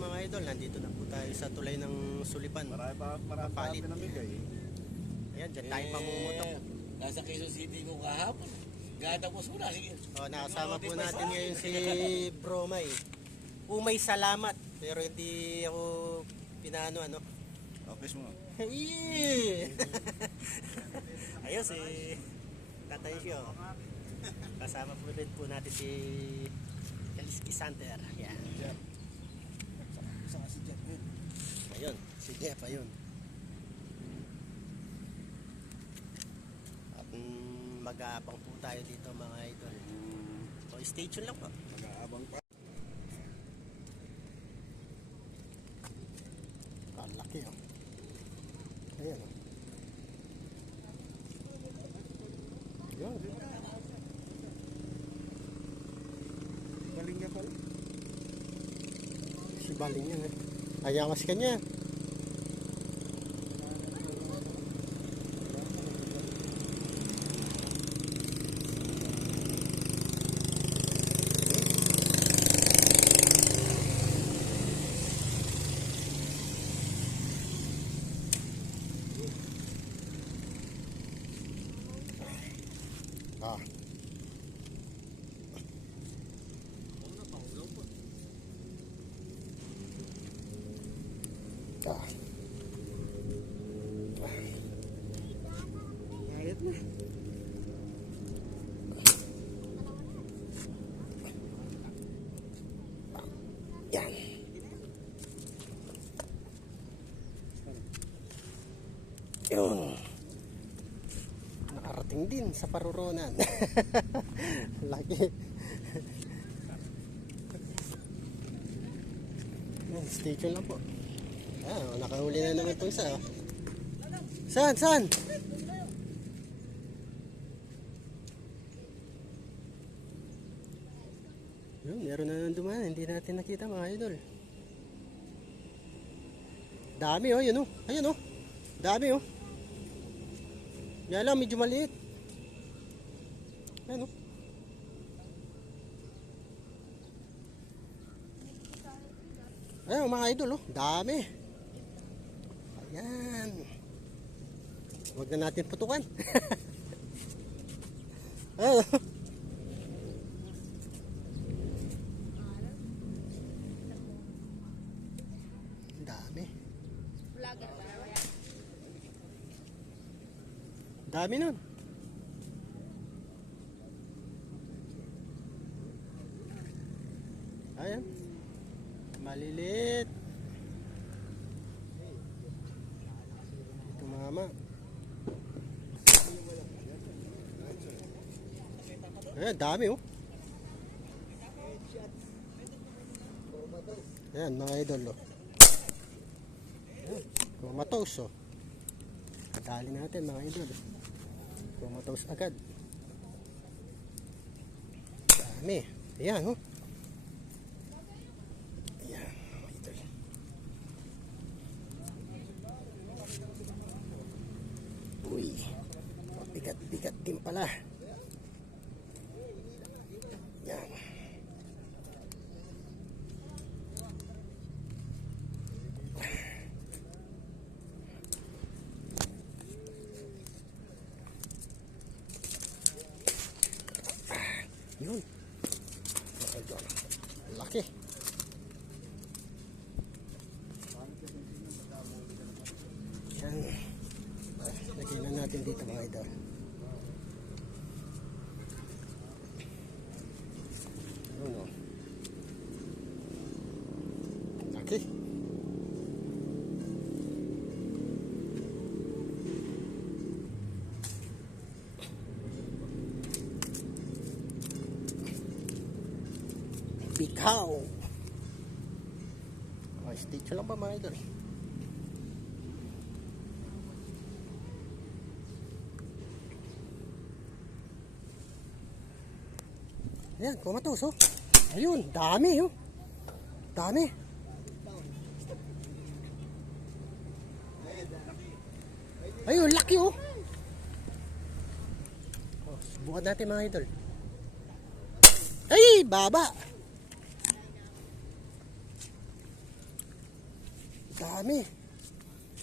mga idol, nandito na po tayo sa tulay ng Sulipan. Marami pa pinamigay. Ayan, dyan tayo mamumutok. Nasa Quezon City ko kahapon. Gatapos mo na. Sige. Nakasama po natin ngayon si Bromay. Umay salamat, pero hindi ako pinano ano. Okay mo. Ayun si Tatay Syo. Kasama po rin po natin si Kaliski Santer. Yan. Saka si Jeff. Ayun, si Jeff, ayun. At mag-aabang po tayo dito mga idol. So stay tuned lang po. Mag-aabang pa. Ang laki oh. Ayan oh. Yun. Galing niya pala. Si Baling yan eh. Ayamas ka niya. Ah. Ah. Ayat na. Yan. Yun. Nakarating din sa Paroronan. Lagi. Yan, stay tuned lang po. Nakahuli na naman itong isa. Oh. Saan? Saan? Yun, meron na nang dumaan. Hindi natin nakita mga idol. Dami oh, yun oh. Ayun oh. Dami oh. Yan lang, medyo maliit. Ayan oh. Ayan mga idol oh. Dami. Ayan. Huwag na natin putukan. Ayan. Dami. Dami nun. Ayan. Maliliit. Ito mama. Ayan, dami oh. Ayan mga idol oh. Ayan, kumatos oh. Dali natin mga idol. Kumatos agad. Dami. Ayan oh. Ayan mga idol. Uy, bigat-bigat din pala. Yan. Yun. Laki. Yan. Lagay na natin dito mga idol. Yun o. Laki. Bikaw. Stitch lang ba mga idol? Ayan, kumatos oh. Ayun, dami oh. Dami. Ayun, laki oh. Subukan natin mga idol. Ay, baba. Dami.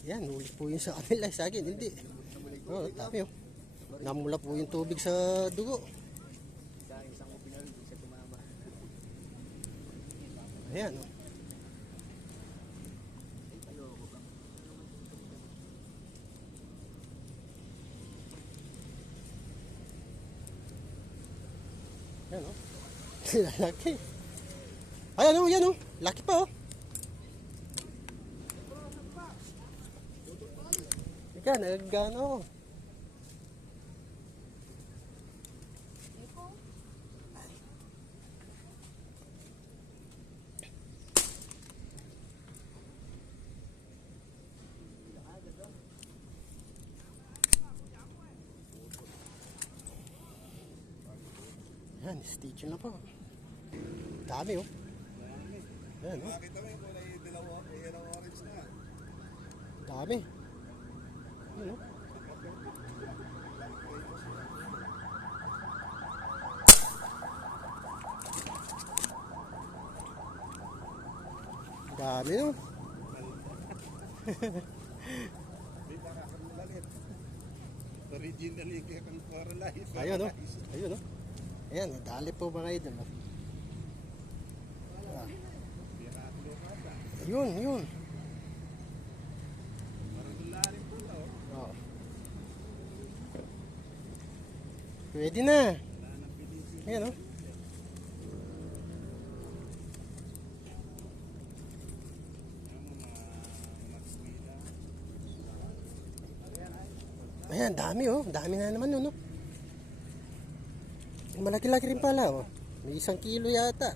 Yan, huli po yun sa kanila. Sa akin, hindi. Oh, dami oh. Namula po yung tubig sa dugo. Ayan oh. Yan oh. Laki. Ayan oh, yan oh. Laki pa oh. Ika, nagano. Yan, stitch na po. Dami oh. Yan oh. Nakita mo yung kulay yellow orange na. Dami. Yan oh. Dami oh. Originally kaya kang paralyzed. Ayun oh. Ayun oh. Ayan, nadali po mga idol. Oh. Ah. Yun, yun. Oh. Pwede na. Ayan oh. Ayan, dami oh. Dami na naman yun oh. Malaki-laki rin pala oh. May 1 kilo yata.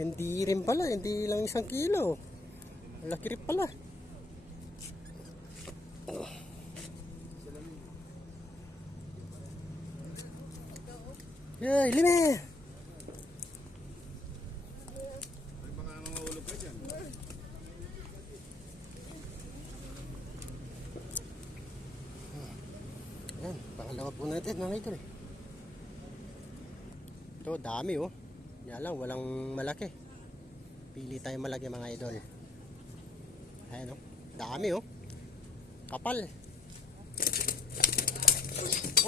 Hindi rin pala, hindi lang 1 kilo. Malaki rin pala. Yay, lime! Baka mahulog ka dyan. Yan, pangalawa po natin mga idol. Ito, dami oh. Yan lang, walang malaki. Pili tayo malaki mga idol. Ayan oh, dami oh. Kapal.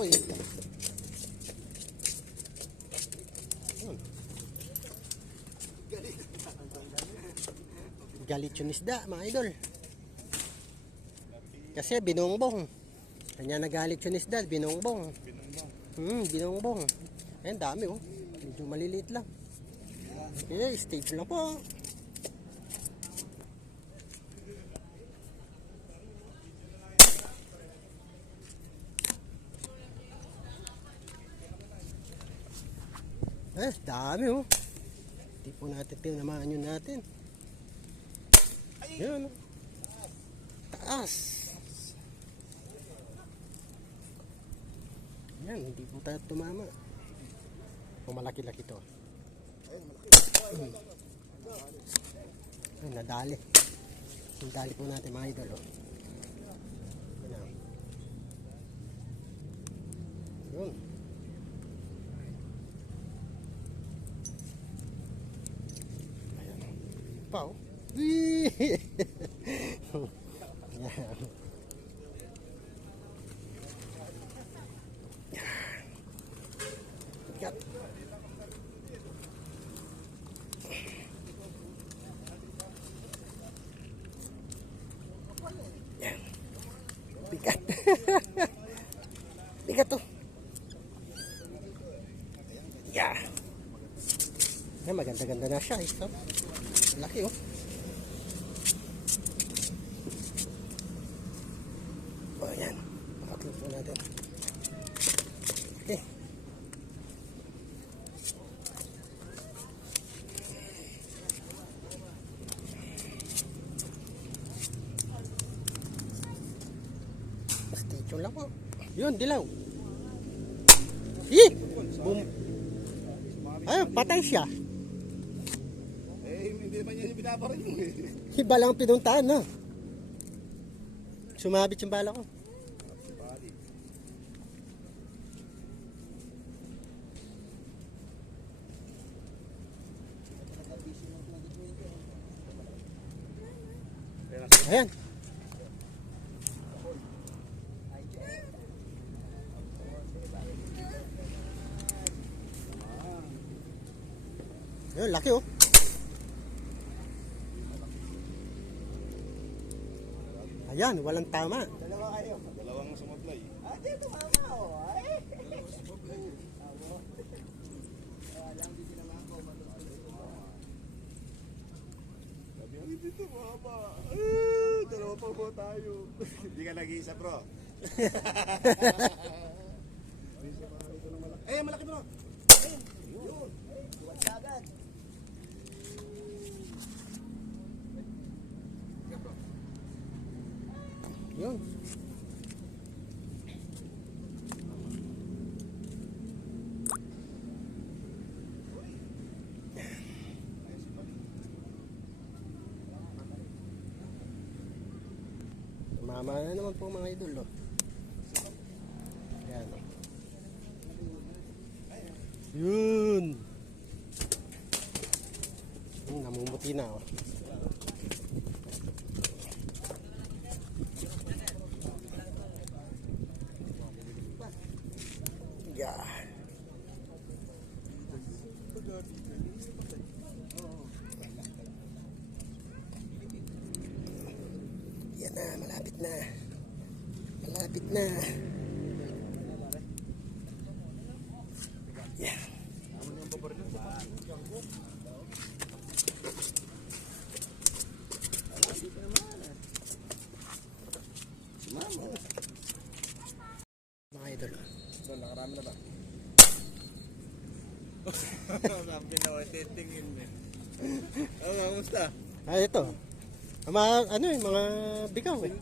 Uy. Yun. Galit yung isda mga idol. Kasi binongbong. Kanya nagalit yung isda, binongbong. Binongbong. Ayan, dami oh. Medyo maliliit lang. Okay, stage lang po. Dami oh. Hindi po natin tinamaan yun natin. Yun oh. Taas. Yan, hindi po tayo tumama. Malaki-laki to. Ay, nadali. Nadali po natin mga idol oh. Yan. Yun. Ayan. Pa oh. Yan. Bigat. Yan. Bigat. Bigat to. Yeah. Yan, maganda-ganda na siya. Ito. Laki oh. Oh, yan. Pakatlo po natin. Okay. Stay tuned lang po. Yun, dilaw. Boom. Ayun, patay siya. Hindi naman yan yung binabaran mo eh. Iba lang ang pinuntahan, no? Sumabit yung bala ko. Ayan. Ayun, laki oh. Ayan, walang tama. Dalawang sumablay. Sabi nga dito, mahaba. Dalawa pa po tayo. Hindi ka nag-iisa, bro. Malaki bro. Yun. Buwan ka agad. Yun. Mama na naman po mga idol, oh. Ayan, oh. Yun. Namumuti na, oh. Yeah. Yan na, malapit na. Malapit na. Yeah. Mga idol. Doon, nakarami na ba? Sabi na matitingin eh. Oh, kamusta? Ah, ito. Mga, ano eh, mga bigaw eh.